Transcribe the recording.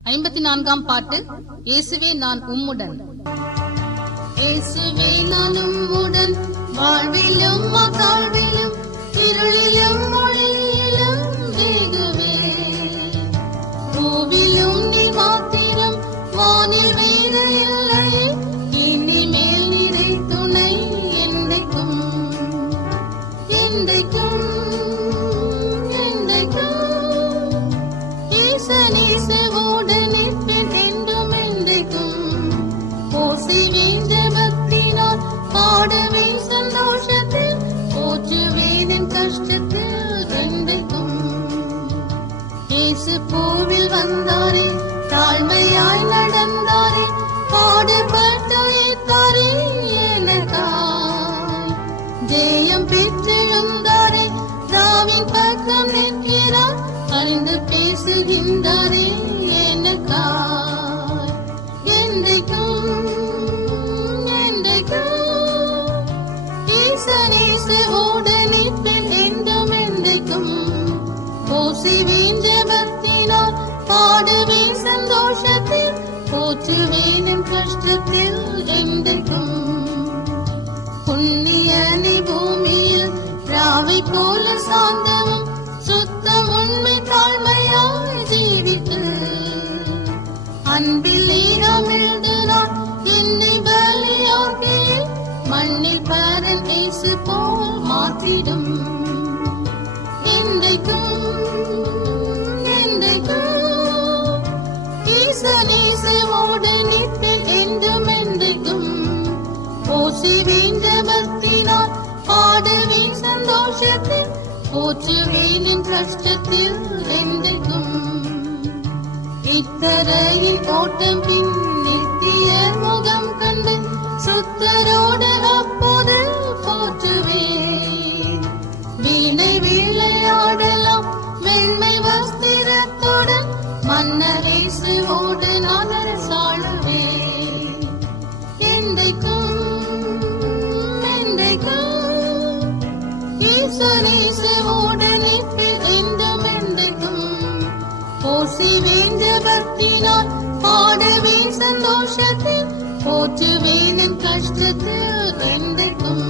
54ஆம் பாட்டு. இயேசுவே நான் உம்முடன். இயேசுவே நான் உம்முடன், வாழ்விலும் வாழ்விலும், இருளிலும் ஒளியிலும் வேகுவே. பூவிலும் நீ மாத்திரம், வானில் வேறு இல்லையே, இனிமேல் நிறை துணை என்றைக்கும் என்றைக்கும் என்றைக்கும். ஈசனேசவோடு நிற்பேன் என்றும் என்றைக்கும். போசிவேன் ஜெபத்தினால், பாடுவேன் சந்தோஷத்தில், போற்றுவேன் என் கஷ்டத்தில் என்றைக்கும். இயேசு பூவில் வந்தாரே, தாழ்மையாய் நடந்தாரே, பாடுபட்டு ஏத்தாரே எனக்காய். ஜெயம் பெற்றெழுந்தாரே, தாவின் பக்கம் நிற்கிறார், கலந்து பேசுகின்றாரே எனக்காய். என்றைக்கும் என்றைக்கும் ஈசனேசவோடு நிற்பேன் என்றும் என்றைக்கும். போசிவேன் ஜெபத்தினால், பாடுவேன் சந்தோஷத்தில், போற்றுவேன் என் கஷ்டத்தில் என்றைக்கும். புண்ணியனை பூமியில் ராவை போல சாந்தமும், சுத்தம் உண்மை தாழ்மையாய் ஜீவித்து, அன்பில் ஈரமிழ்ந்து நான் என்னை பலியாக்கியே, மண்ணில் பரன் இயேசு போல் மாற்றிடும். என்றைக்கும் என்றைக்கும் ஈசனேசவோடு நிற்பேன் என்றும் என்றைக்கும். போசிவேன் ஜெபத்தினால், பாடுவேன் சந்தோஷத்தில், போற்றுவேன் என் கஷ்டத்தில் என்றைக்கும். இத்தரையின் ஓட்டம் பின் நித்திய முகம் கண்டு, சுத்தரோடு அப்போது போற்றுவேன். வீணை விளையாடலாம் வெண்மை வஸ்திரத்துடன், மன்னரேசுவோடு நான் அரசாளுவேன். என்றைக்கும் என்றைக்கும் ஈசனேசவோடு நிற்பேன் என்றும் என்றைக்கும். போசிவேன் ஜெபத்தினால், பாடுவேன் சந்தோஷத்தில், போற்றுவேன் என் கஷ்டத்தில் என்றைக்கும்.